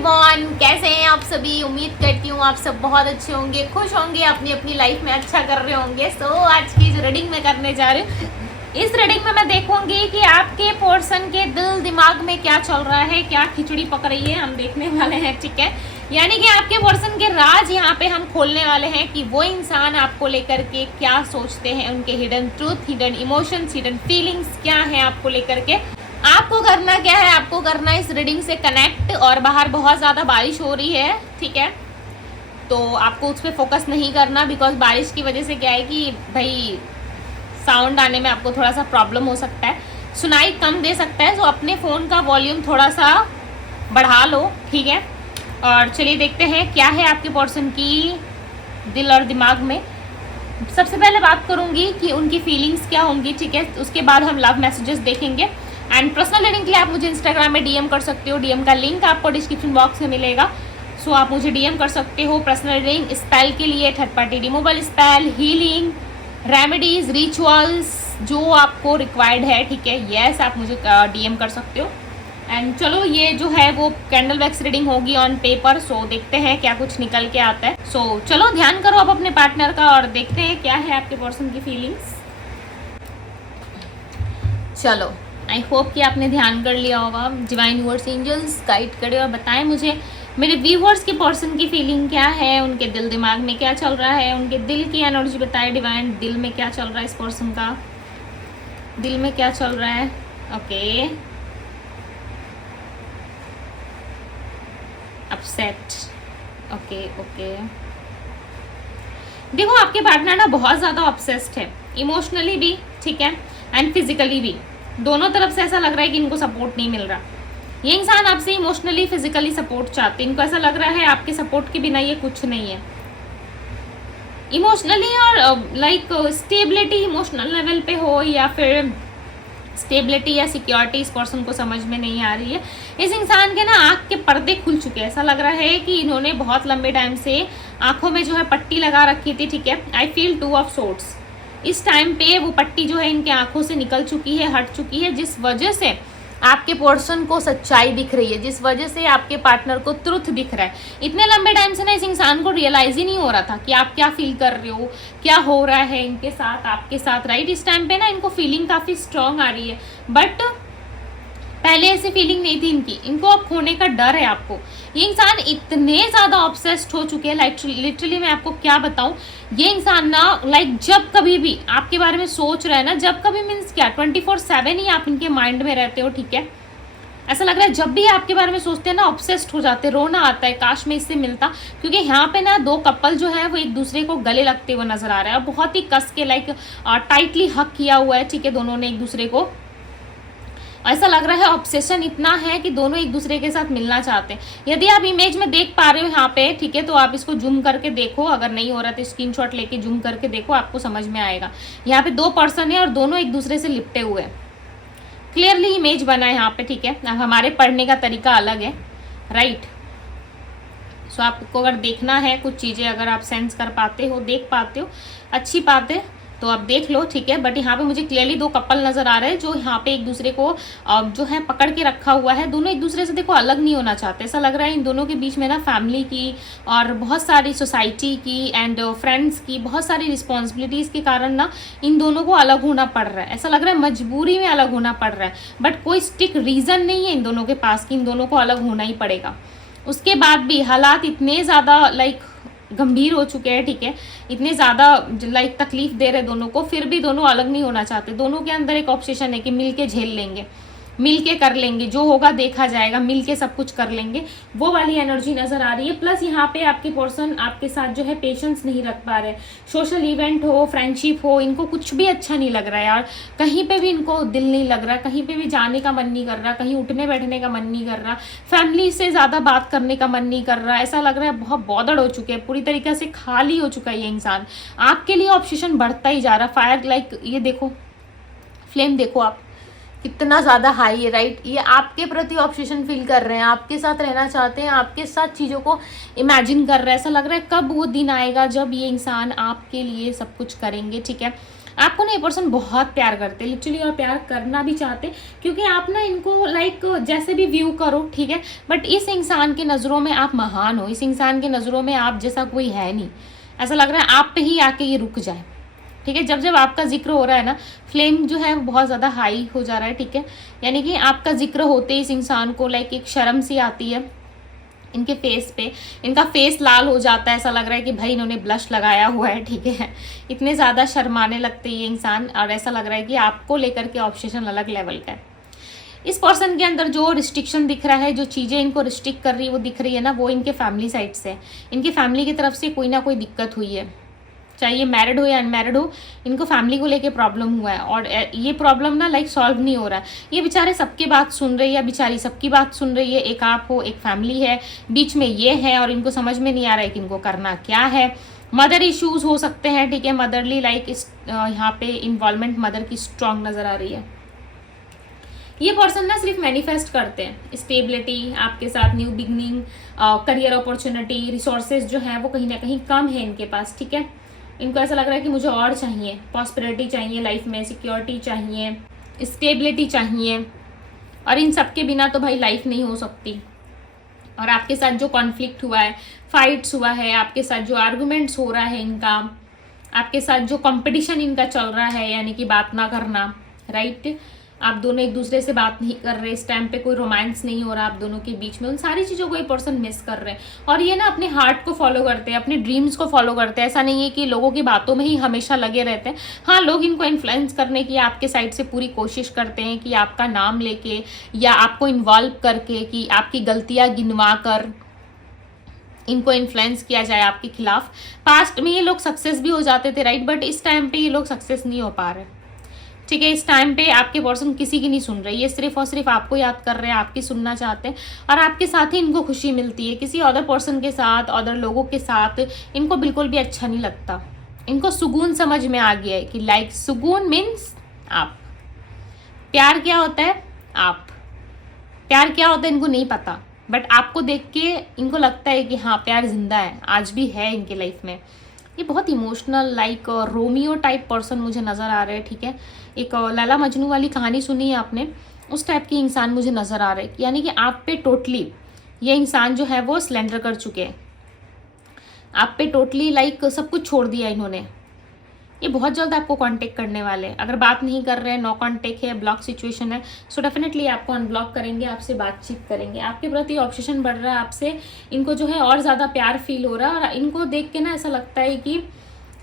Everyone, कैसे हैं आप सभी। उम्मीद करती हूँ आप सब बहुत अच्छे होंगे, खुश होंगे, अपनी अपनी लाइफ में अच्छा कर रहे होंगे। आज की जो रीडिंग मैं करने जा रही हूँ, इस रीडिंग में मैं देखूंगी कि आपके पर्सन के दिल दिमाग में क्या चल रहा है, क्या खिचड़ी पक रही है, हम देखने वाले हैं। ठीक है, यानी कि आपके पर्सन के राज यहाँ पे हम खोलने वाले हैं कि वो इंसान आपको लेकर के क्या सोचते हैं, उनके hidden truth, hidden emotions, hidden feelings क्या है आपको लेकर के। आपको करना क्या है, आपको करना है इस रीडिंग से कनेक्ट। और बाहर बहुत ज़्यादा बारिश हो रही है, ठीक है, तो आपको उस पर फोकस नहीं करना, बिकॉज बारिश की वजह से क्या है कि भाई साउंड आने में आपको थोड़ा सा प्रॉब्लम हो सकता है, सुनाई कम दे सकता है। तो अपने फ़ोन का वॉल्यूम थोड़ा सा बढ़ा लो, ठीक है। और चलिए देखते हैं क्या है आपके पर्सन की दिल और दिमाग में। सबसे पहले बात करूंगी कि उनकी फीलिंग्स क्या होंगी, ठीक है। उसके बाद हम लव मैसेजेस देखेंगे। एंड पर्सनल रीडिंग के लिए आप मुझे इंस्टाग्राम में डीएम कर सकते हो, डीएम का लिंक आपको डिस्क्रिप्शन बॉक्स में मिलेगा। सो आप मुझे डीएम कर सकते हो। पर्सनल रीडिंग स्पेल के लिए, third party removal spell, healing, remedies, rituals जो आपको रिक्वायर्ड है, ठीक है, यस आप मुझे डीएम कर सकते हो। एंड चलो ये जो है वो कैंडल वैक्स रीडिंग होगी ऑन पेपर। सो देखते हैं क्या कुछ निकल के आता है। सो चलो ध्यान करो आप अपने पार्टनर का और देखते हैं क्या है आपके पर्सन की फीलिंग्स। चलो, आई होप कि आपने ध्यान कर लिया होगा। डिवाइन यूनिवर्स, एंजल्स गाइड करे और बताएं मुझे मेरे व्यूवर्स के पर्सन की फीलिंग क्या है, उनके दिल दिमाग में क्या चल रहा है, उनके दिल की एनर्जी बताए। डिवाइन, दिल में क्या चल रहा है, इस पर्सन का दिल में क्या चल रहा है। Okay, upset, okay okay. देखो आपके पार्टनर ना बहुत ज़्यादा ऑब्सेस्ड है, इमोशनली भी, ठीक है, एंड फिजिकली भी। दोनों तरफ से ऐसा लग रहा है कि इनको सपोर्ट नहीं मिल रहा। ये इंसान आपसे इमोशनली फिजिकली सपोर्ट चाहते हैं। इनको ऐसा लग रहा है आपके सपोर्ट के बिना ये कुछ नहीं है इमोशनली। और लाइक स्टेबिलिटी इमोशनल लेवल पे हो या फिर स्टेबिलिटी या सिक्योरिटी इस पर्सन को समझ में नहीं आ रही है। इस इंसान के ना आँख के पर्दे खुल चुके हैं। ऐसा लग रहा है कि इन्होंने बहुत लंबे टाइम से आंखों में जो है पट्टी लगा रखी थी, ठीक है। I feel two of swords. इस टाइम पे वो पट्टी जो है इनके आंखों से निकल चुकी है, हट चुकी है, जिस वजह से आपके पर्सन को सच्चाई दिख रही है, जिस वजह से आपके पार्टनर को ट्रुथ दिख रहा है। इतने लंबे टाइम से ना इस इंसान को रियलाइज ही नहीं हो रहा था कि आप क्या फील कर रहे हो, क्या हो रहा है इनके साथ, आपके साथ, राइट। इस टाइम पे ना इनको फीलिंग काफ़ी स्ट्रांग आ रही है, बट पहले ऐसी फीलिंग नहीं थी इनकी। इनको अब खोने का डर है आपको। ये इंसान इतने ज़्यादा ऑब्सेस्ड हो चुके हैं, लिटरली मैं आपको क्या बताऊं। ये इंसान ना लाइक जब कभी भी आपके बारे में सोच रहा है ना, जब कभी मीन्स क्या 24/7 ही आप इनके माइंड में रहते हो, ठीक है। ऐसा लग रहा है जब भी आपके बारे में सोचते हैं ना ऑब्सेस्ड हो जाते, रोना आता है, काश में इससे मिलता। क्योंकि यहाँ पे ना दो कपल जो है वो एक दूसरे को गले लगते हुए नजर आ रहा है, बहुत ही कस के लाइक टाइटली हक किया हुआ है, ठीक है, दोनों ने एक दूसरे को। ऐसा लग रहा है ऑब्सेशन इतना है कि दोनों एक दूसरे के साथ मिलना चाहते हैं। यदि आप इमेज में देख पा रहे हो यहाँ पे, ठीक है, तो आप इसको जूम करके देखो। अगर नहीं हो रहा तो स्क्रीनशॉट लेके जूम करके देखो, आपको समझ में आएगा। यहाँ पे दो पर्सन है और दोनों एक दूसरे से लिपटे हुए हैं। क्लियरली इमेज बना है यहाँ पे, ठीक है। अब हमारे पढ़ने का तरीका अलग है, राइट। सो आपको अगर देखना है कुछ चीज़ें, अगर आप सेंस कर पाते हो, देख पाते हो, अच्छी बात है, तो आप देख लो, ठीक है। बट यहाँ पे मुझे क्लियरली दो कपल नजर आ रहे हैं जो यहाँ पे एक दूसरे को जो है पकड़ के रखा हुआ है। दोनों एक दूसरे से देखो अलग नहीं होना चाहते। ऐसा लग रहा है इन दोनों के बीच में ना फैमिली की और बहुत सारी सोसाइटी की एंड फ्रेंड्स की बहुत सारी रिस्पॉन्सिबिलिटीज़ के कारण ना इन दोनों को अलग होना पड़ रहा है। ऐसा लग रहा है मजबूरी में अलग होना पड़ रहा है, बट कोई स्टिक रीज़न नहीं है इन दोनों के पास कि इन दोनों को अलग होना ही पड़ेगा। उसके बाद भी हालात इतने ज़्यादा लाइक गंभीर हो चुके हैं, ठीक है, इतने ज़्यादा लाइक तकलीफ दे रहे दोनों को, फिर भी दोनों अलग नहीं होना चाहते। दोनों के अंदर एक ऑब्सेशन है कि मिल के झेल लेंगे, मिल के कर लेंगे, जो होगा देखा जाएगा, मिल के सब कुछ कर लेंगे, वो वाली एनर्जी नज़र आ रही है। प्लस यहाँ पे आपके पर्सन आपके साथ जो है पेशेंस नहीं रख पा रहे। सोशल इवेंट हो, फ्रेंडशिप हो, इनको कुछ भी अच्छा नहीं लग रहा है यार। कहीं पे भी इनको दिल नहीं लग रहा, कहीं पे भी जाने का मन नहीं कर रहा, कहीं उठने बैठने का मन नहीं कर रहा, फैमिली से ज़्यादा बात करने का मन नहीं कर रहा। ऐसा लग रहा है बहुत बॉदर्ड हो चुके हैं, पूरी तरीके से खाली हो चुका है ये इंसान। आपके लिए ऑब्सेशन बढ़ता ही जा रहा। फायर लाइक ये देखो, फ्लेम देखो आप कितना ज़्यादा हाई है, राइट। ये आपके प्रति ऑब्सेशन फील कर रहे हैं, आपके साथ रहना चाहते हैं, आपके साथ चीज़ों को इमेजिन कर रहे हैं। ऐसा लग रहा है कब वो दिन आएगा जब ये इंसान आपके लिए सब कुछ करेंगे, ठीक है। आपको ना ये पर्सन बहुत प्यार करते हैं लिटरली, और प्यार करना भी चाहते, क्योंकि आप ना इनको लाइक जैसे भी व्यू करो, ठीक है, बट इस इंसान की नज़रों में आप महान हो, इस इंसान की नज़रों में आप जैसा कोई है नहीं। ऐसा लग रहा है आप पे ही आके ये रुक जाए, ठीक है। जब जब आपका जिक्र हो रहा है ना, फ्लेम जो है वो बहुत ज़्यादा हाई हो जा रहा है, ठीक है। यानी कि आपका जिक्र होते ही इस इंसान को लाइक एक शर्म सी आती है इनके फेस पे, इनका फेस लाल हो जाता है, ऐसा लग रहा है कि भाई इन्होंने ब्लश लगाया हुआ है, ठीक है। इतने ज़्यादा शर्माने लगते हैं ये इंसान, और ऐसा लग रहा है कि आपको लेकर के ऑब्सेशन अलग लेवल का है। इस पर्सन के अंदर जो रिस्ट्रिक्शन दिख रहा है, जो चीज़ें इनको रिस्ट्रिक्ट कर रही है वो दिख रही है ना, वो इनके फैमिली साइड से, इनकी फैमिली की तरफ से कोई ना कोई दिक्कत हुई है, चाहे ये मैरिड हो या अनमैरिड हो, इनको फैमिली को लेके प्रॉब्लम हुआ है, और ये प्रॉब्लम ना लाइक सॉल्व नहीं हो रहा है। ये बेचारे सबकी बात सुन रही है, बेचारी सबकी बात सुन रही है, एक आप हो, एक फैमिली है, बीच में ये है, और इनको समझ में नहीं आ रहा है कि इनको करना क्या है। मदर इश्यूज हो सकते हैं, ठीक है, मदरली लाइक इस यहाँ पे इन्वॉल्वमेंट मदर की स्ट्रांग नज़र आ रही है। ये पर्सन ना सिर्फ मैनिफेस्ट करते हैं स्टेबिलिटी आपके साथ, new beginning, career opportunity, resources जो है वो कहीं ना कहीं कम है इनके पास, ठीक है। इनको ऐसा लग रहा है कि मुझे और चाहिए, प्रॉस्पेरिटी चाहिए लाइफ में, सिक्योरिटी चाहिए, स्टेबिलिटी चाहिए, और इन सब के बिना तो भाई लाइफ नहीं हो सकती। और आपके साथ जो कॉन्फ्लिक्ट हुआ है, फाइट्स हुआ है, आपके साथ जो आर्गुमेंट्स हो रहा है इनका, आपके साथ जो कंपटीशन इनका चल रहा है, यानी कि बात ना करना, राइट, आप दोनों एक दूसरे से बात नहीं कर रहे, इस टाइम पे कोई रोमांस नहीं हो रहा आप दोनों के बीच में, उन सारी चीज़ों को ये पर्सन मिस कर रहे हैं। और ये ना अपने हार्ट को फॉलो करते हैं, अपने ड्रीम्स को फॉलो करते हैं। ऐसा नहीं है कि लोगों की बातों में ही हमेशा लगे रहते हैं। हाँ, लोग इनको इन्फ्लुएंस करने की आपके साइड से पूरी कोशिश करते हैं कि आपका नाम लेके या आपको इन्वॉल्व करके, कि आपकी गलतियाँ गिनवा कर इनको इन्फ्लुएंस किया जाए आपके खिलाफ। पास्ट में ये लोग सक्सेस भी हो जाते थे, राइट, बट इस टाइम पे ये लोग सक्सेस नहीं हो पा रहे, ठीक है। इस टाइम पे आपके पर्सन किसी की नहीं सुन रहे, ये सिर्फ और सिर्फ आपको याद कर रहे हैं, आपकी सुनना चाहते हैं, और आपके साथ ही इनको खुशी मिलती है। किसी अदर पर्सन के साथ, अदर लोगों के साथ इनको बिल्कुल भी अच्छा नहीं लगता। इनको सुकून समझ में आ गया है कि लाइक सुकून मीन्स आप। प्यार क्या होता है, आप प्यार क्या होता है इनको नहीं पता, बट आपको देख के इनको लगता है कि हाँ प्यार जिंदा है, आज भी है इनके लाइफ में। ये बहुत emotional like Romeo type person मुझे नज़र आ रहे हैं, ठीक है। एक लैला मजनू वाली कहानी सुनी है आपने, उस टाइप के इंसान मुझे नज़र आ रहे हैं। यानी कि आप पे टोटली ये इंसान जो है वो सरेंडर कर चुके हैं, आप पे टोटली लाइक सब कुछ छोड़ दिया इन्होंने। ये बहुत जल्द आपको कांटेक्ट करने वाले हैं। अगर बात नहीं कर रहे हैं, नो कांटेक्ट है, ब्लॉक सिचुएशन है, सो डेफिनेटली आपको अनब्लॉक करेंगे, आपसे बातचीत करेंगे। आपके प्रति ऑब्सेशन बढ़ रहा है आपसे, इनको जो है और ज़्यादा प्यार फील हो रहा है, और इनको देख के ना ऐसा लगता है कि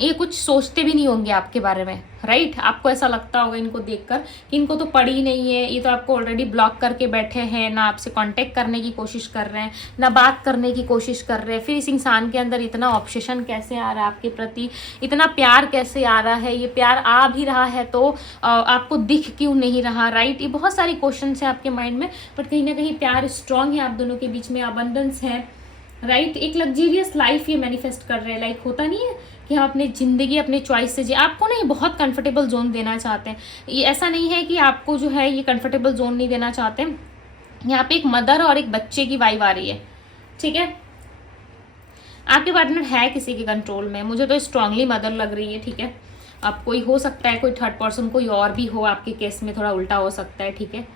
ये कुछ सोचते भी नहीं होंगे आपके बारे में, राइट। आपको ऐसा लगता होगा इनको देखकर कि इनको तो पड़ी नहीं है, ये तो आपको ऑलरेडी ब्लॉक करके बैठे हैं, ना आपसे कांटेक्ट करने की कोशिश कर रहे हैं, ना बात करने की कोशिश कर रहे हैं। फिर इस इंसान के अंदर इतना ऑब्सेशन कैसे आ रहा है आपके प्रति, इतना प्यार कैसे आ रहा है, ये प्यार आ भी रहा है तो आपको दिख क्यों नहीं रहा, राइट। ये बहुत सारी क्वेश्चन है आपके माइंड में, बट कहीं ना कहीं प्यार स्ट्रांग है आप दोनों के बीच में, अबंडेंस है, राइट। एक लग्जरियस लाइफ ये मैनिफेस्ट कर रहे हैं, लाइक होता नहीं है कि हम अपनी ज़िंदगी अपने चॉइस से जी। आपको ना ये बहुत कंफर्टेबल जोन देना चाहते हैं, ये ऐसा नहीं है कि आपको जो है ये कंफर्टेबल जोन नहीं देना चाहते। यहाँ पे एक मदर और एक बच्चे की वाइब आ रही है, ठीक है। आपके पार्टनर है किसी के कंट्रोल में, मुझे तो स्ट्रांगली मदर लग रही है, ठीक है। अब कोई हो सकता है, कोई थर्ड पर्सन कोई और भी हो, आपके केस में थोड़ा उल्टा हो सकता है, ठीक है।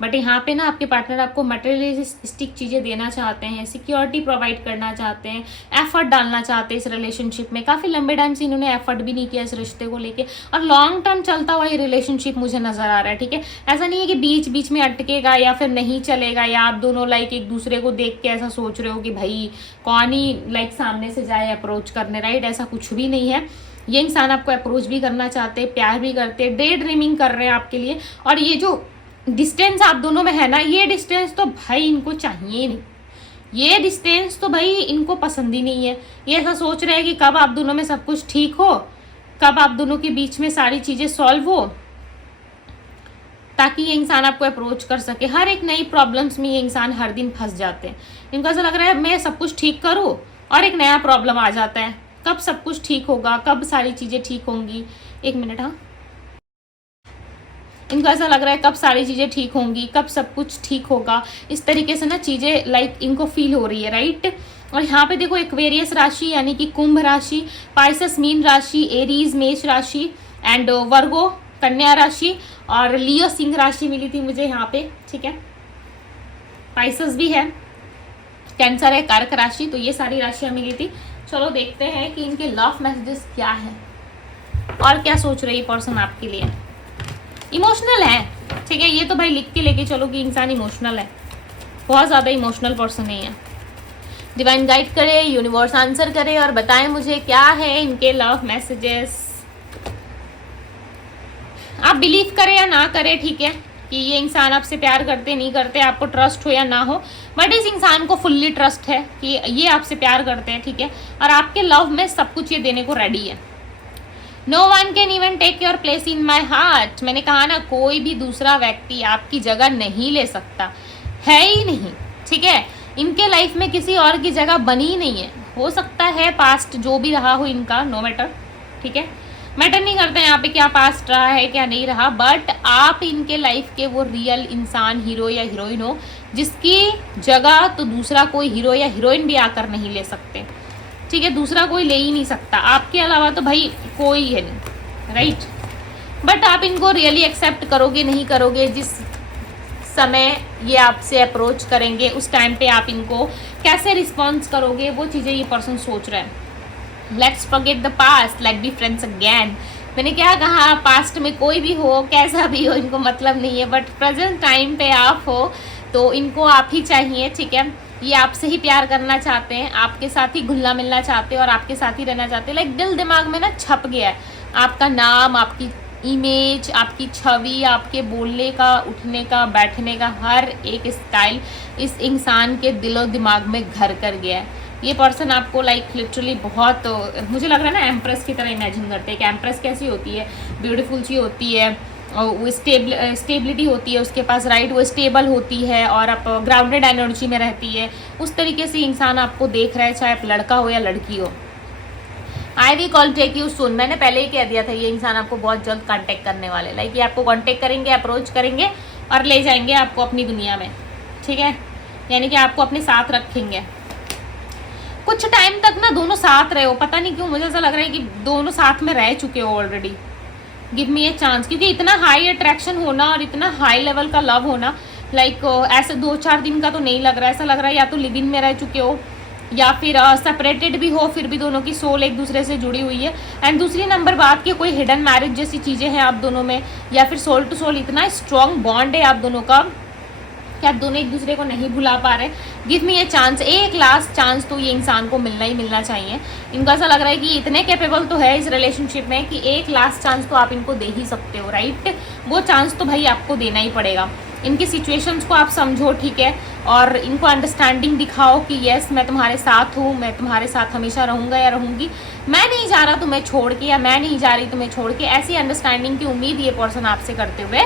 बट यहाँ पे ना आपके पार्टनर आपको मटेरियलिस्टिक चीज़ें देना चाहते हैं, सिक्योरिटी प्रोवाइड करना चाहते हैं, एफर्ट डालना चाहते हैं इस रिलेशनशिप में। काफ़ी लंबे टाइम से इन्होंने एफर्ट भी नहीं किया इस रिश्ते को लेके, और लॉन्ग टर्म चलता हुआ ये रिलेशनशिप मुझे नज़र आ रहा है, ठीक है। ऐसा नहीं है कि बीच बीच में अटकेगा या फिर नहीं चलेगा, या आप दोनों लाइक एक दूसरे को देख के ऐसा सोच रहे हो कि भाई कौन ही लाइक सामने से जाए अप्रोच करने, राइट। ऐसा कुछ भी नहीं है। ये इंसान आपको अप्रोच भी करना चाहते हैं, प्यार भी करते हैं, डे ड्रीमिंग कर रहे हैं आपके लिए। और ये जो डिस्टेंस आप दोनों में है ना, ये डिस्टेंस तो भाई इनको चाहिए नहीं, ये डिस्टेंस तो भाई इनको पसंद ही नहीं है। ये ऐसा सोच रहे हैं कि कब आप दोनों में सब कुछ ठीक हो, कब आप दोनों के बीच में सारी चीज़ें सॉल्व हो, ताकि ये इंसान आपको अप्रोच कर सके। हर एक नई प्रॉब्लम्स में ये इंसान हर दिन फंस जाते हैं। इनको ऐसा लग रहा है मैं सब कुछ ठीक करूँ और एक नया प्रॉब्लम आ जाता है। कब सब कुछ ठीक होगा, कब सारी चीज़ें ठीक होंगी, एक मिनट, हाँ, इनको ऐसा लग रहा है कब सारी चीज़ें ठीक होंगी, कब सब कुछ ठीक होगा, इस तरीके से ना चीज़ें लाइक इनको फील हो रही है, राइट। और यहाँ पे देखो एक्वेरियस राशि यानी कि कुंभ राशि, पाइसेस मीन राशि, एरीज मेष राशि, एंड वर्गो कन्या राशि और लियो सिंह राशि मिली थी मुझे यहाँ पे, ठीक है। पाइसेस भी है, कैंसर है, कर्क राशि, तो ये सारी राशियां मिली थी। चलो देखते हैं कि इनके लव मैसेजेस क्या है और क्या सोच रही है पर्सन आपके लिए। इमोशनल है, ठीक है, ये तो भाई लिख के लेके चलो कि इंसान इमोशनल है, बहुत ज़्यादा इमोशनल पर्सन है ये। डिवाइन गाइड करे, यूनिवर्स आंसर करे और बताएं मुझे क्या है इनके लव मैसेजेस। आप बिलीव करें या ना करें, ठीक है, कि ये इंसान आपसे प्यार करते नहीं करते, आपको ट्रस्ट हो या ना हो, बट इस इंसान को फुल्ली ट्रस्ट है कि ये आपसे प्यार करते हैं, ठीक है, और आपके लव में सब कुछ ये देने को रेडी है। No one can even take your place in my heart. मैंने कहा ना, कोई भी दूसरा व्यक्ति आपकी जगह नहीं ले सकता, है ही नहीं, ठीक है। इनके लाइफ में किसी और की जगह बनी नहीं है। हो सकता है पास्ट जो भी रहा हो इनका, नो मैटर, ठीक है, मैटर नहीं करता यहाँ पे क्या पास्ट रहा है क्या नहीं रहा, बट आप इनके लाइफ के वो रियल इंसान, हीरो या हीरोइन हो जिसकी जगह तो दूसरा कोई हीरो या हीरोइन भी आकर नहीं ले सकते, ठीक है, दूसरा कोई ले ही नहीं सकता, आपके अलावा तो भाई कोई है नहीं, राइट। बट आप इनको रियली एक्सेप्ट करोगे नहीं करोगे, जिस समय ये आपसे अप्रोच करेंगे उस टाइम पे आप इनको कैसे रिस्पॉन्स करोगे, वो चीज़ें ये पर्सन सोच रहे हैं। Let's forget the past, let's be friends again. मैंने क्या कहा, पास्ट में कोई भी हो, कैसा भी हो, इनको मतलब नहीं है, बट प्रेजेंट टाइम पे आप हो तो इनको आप ही चाहिए, ठीक है। ये आपसे ही प्यार करना चाहते हैं, आपके साथ ही घुलना मिलना चाहते हैं और आपके साथ ही रहना चाहते हैं। लाइक दिल दिमाग में ना छप गया है आपका नाम, आपकी इमेज, आपकी छवि, आपके बोलने का, उठने का, बैठने का हर एक स्टाइल इस इंसान के दिलो दिमाग में घर कर गया है। ये पर्सन आपको लाइक लिटरली बहुत, मुझे लग रहा है ना, एम्प्रेस की तरह इमेजिन करते हैं कि एम्प्रेस कैसी होती है, ब्यूटीफुल सी होती है, और वो स्टेबिलिटी होती है उसके पास, राइट, वो स्टेबल होती है और आप ग्राउंडेड एनर्जी में रहती है। उस तरीके से इंसान आपको देख रहा है, चाहे आप लड़का हो या लड़की हो। I we call take you soon, मैंने पहले ही कह दिया था ये इंसान आपको बहुत जल्द कांटेक्ट करने वाले, लाइक ये आपको कांटेक्ट करेंगे, अप्रोच करेंगे और ले जाएंगे आपको अपनी दुनिया में, ठीक है, यानी कि आपको अपने साथ रखेंगे। कुछ टाइम तक ना दोनों साथ रहे हो, पता नहीं क्यों मुझे ऐसा लग रहा है कि दोनों साथ में रह चुके हो already. Give me a chance, क्योंकि इतना हाई अट्रैक्शन होना और इतना हाई लेवल का लव होना, लाइक ऐसे 2-4 दिन का तो नहीं लग रहा है, ऐसा लग रहा है या तो लिव इन में रह चुके हो या फिर सेपरेटेड भी हो, फिर भी दोनों की सोल एक दूसरे से जुड़ी हुई है। एंड दूसरी नंबर बात कि कोई हिडन मैरिज जैसी चीज़ें हैं आप दोनों में, या फिर सोल टू सोल इतना स्ट्रॉन्ग बॉन्ड है आप दोनों का कि आप दोनों एक दूसरे को नहीं भुला पा रहे। गिव मी ए चांस, एक लास्ट चांस तो ये इंसान को मिलना ही मिलना चाहिए। इनको ऐसा लग रहा है कि इतने कैपेबल तो है इस रिलेशनशिप में कि एक लास्ट चांस तो आप इनको दे ही सकते हो, राइट। वो चांस तो भाई आपको देना ही पड़ेगा। इनकी सिचुएशंस को आप समझो, ठीक है, और इनको अंडरस्टैंडिंग दिखाओ कि येस मैं तुम्हारे साथ हूँ, मैं तुम्हारे साथ हमेशा रहूँगा या रहूँगी, मैं नहीं जा रहा तुम्हें छोड़ के या मैं नहीं जा रही तुम्हें छोड़ के, ऐसी अंडरस्टैंडिंग की उम्मीद ये पर्सन आपसे करते हुए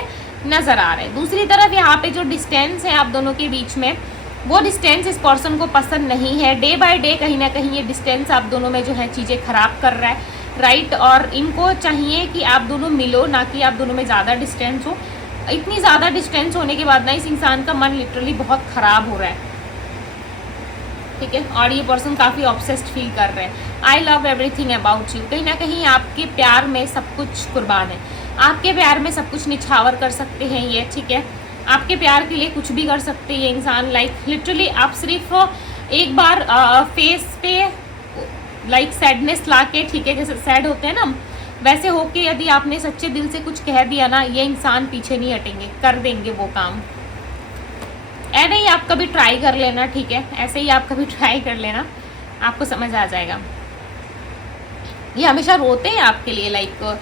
नज़र आ रहे हैं। दूसरी तरफ यहाँ पे जो डिस्टेंस है आप दोनों के बीच में, वो डिस्टेंस इस पर्सन को पसंद नहीं है। डे बाय डे कहीं ना कहीं ये डिस्टेंस आप दोनों में जो है चीज़ें ख़राब कर रहा है, राइट। और इनको चाहिए कि आप दोनों मिलो, ना कि आप दोनों में ज़्यादा डिस्टेंस हो। इतनी ज़्यादा डिस्टेंस होने के बाद ना इस इंसान का मन लिटरली बहुत ख़राब हो रहा है, ठीक है, और ये पर्सन काफ़ी ऑब्सेस्ड फील कर रहे हैं। I love everything about you, कहीं ना कहीं आपके प्यार में सब कुछ कुर्बान है, आपके प्यार में सब कुछ निछावर कर सकते हैं ये, ठीक है, आपके प्यार के लिए कुछ भी कर सकते हैं ये इंसान। लाइक लिटरली आप सिर्फ एक बार फेस पे लाइक सैडनेस ला के, ठीक है, जैसे सैड होते हैं ना, वैसे होके यदि आपने सच्चे दिल से कुछ कह दिया ना, ये इंसान पीछे नहीं हटेंगे, कर देंगे वो काम। ऐसे ही आप कभी ट्राई कर लेना, ठीक है, ऐसे ही आप कभी ट्राई कर लेना, आपको समझ आ जाएगा। ये हमेशा रोते हैं आपके लिए, लाइक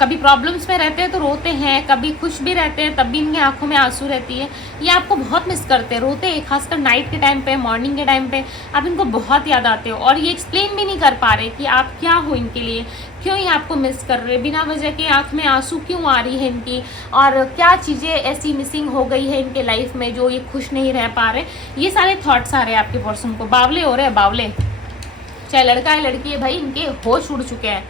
कभी प्रॉब्लम्स में रहते हैं तो रोते हैं, कभी खुश भी रहते हैं तब भी इनकी आंखों में आंसू रहती है। ये आपको बहुत मिस करते हैं, रोते हैं, खासकर नाइट के टाइम पे, मॉर्निंग के टाइम पे आप इनको बहुत याद आते हो और ये एक्सप्लेन भी नहीं कर पा रहे कि आप क्या हो इनके लिए, क्यों ये आपको मिस कर रहे, बिना वजह के आँख में आंसू क्यों आ रही है इनकी, और क्या चीज़ें ऐसी मिसिंग हो गई है इनके लाइफ में जो ये खुश नहीं रह पा रहे। ये सारे थॉट्स आ रहे हैं आपके पर्सन को, बावले हो रहे हैं, बावले, चाहे लड़का है लड़की है, भाई इनके होश उड़ चुके हैं,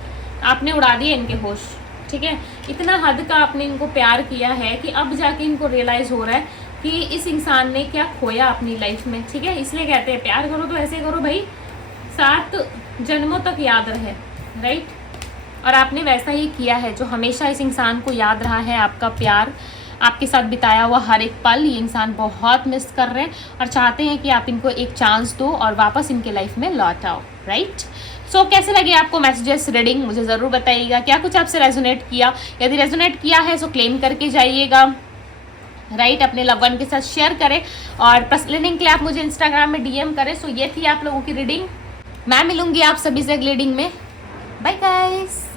आपने उड़ा दिए इनके होश, ठीक है। इतना हद का आपने इनको प्यार किया है कि अब जाके इनको रियलाइज़ हो रहा है कि इस इंसान ने क्या खोया अपनी लाइफ में, ठीक है। इसलिए कहते हैं प्यार करो तो ऐसे करो भाई 7 जन्मों तक याद रहे, राइट। और आपने वैसा ही किया है। जो हमेशा इस इंसान को याद रहा है आपका प्यार, आपके साथ बिताया हुआ हर एक पल, ये इंसान बहुत मिस कर रहे हैं और चाहते हैं कि आप इनको एक चांस दो और वापस इनके लाइफ में लौट आओ, राइट। सो कैसे लगे आपको मैसेजेस रीडिंग, मुझे ज़रूर बताइएगा। क्या कुछ आपसे रेजोनेट किया? यदि रेजोनेट किया है सो क्लेम करके जाइएगा, राइट। अपने लव वन के साथ शेयर करें और पर्सनल रीडिंग के लिए आप मुझे इंस्टाग्राम में DM करें। सो ये थी आप लोगों की रीडिंग। मैं मिलूंगी आप सभी से अगली रीडिंग में। Bye guys.